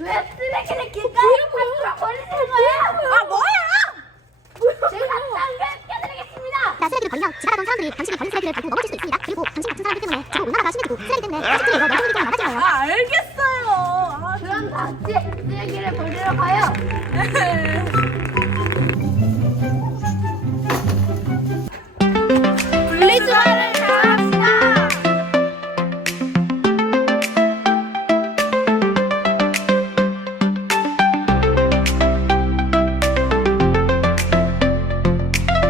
왜 쓰레기를 길가에 버리시는 거예요? 아 뭐야? 제가 당겨드리겠습니다. 자, 쓰레기를 버리면 지나가던 사람들이 당신이 버린 쓰레기를 결국 먹을 수도 있습니다. 그리고 당신 같은 사람들 때문에 지구 온난화가 심해지고 쓰레기 때문에 플라스틱이 너무 생기가 많아지는 거예요. 알겠어요. 그럼 다 같이 쓰레기를 버리러 가요.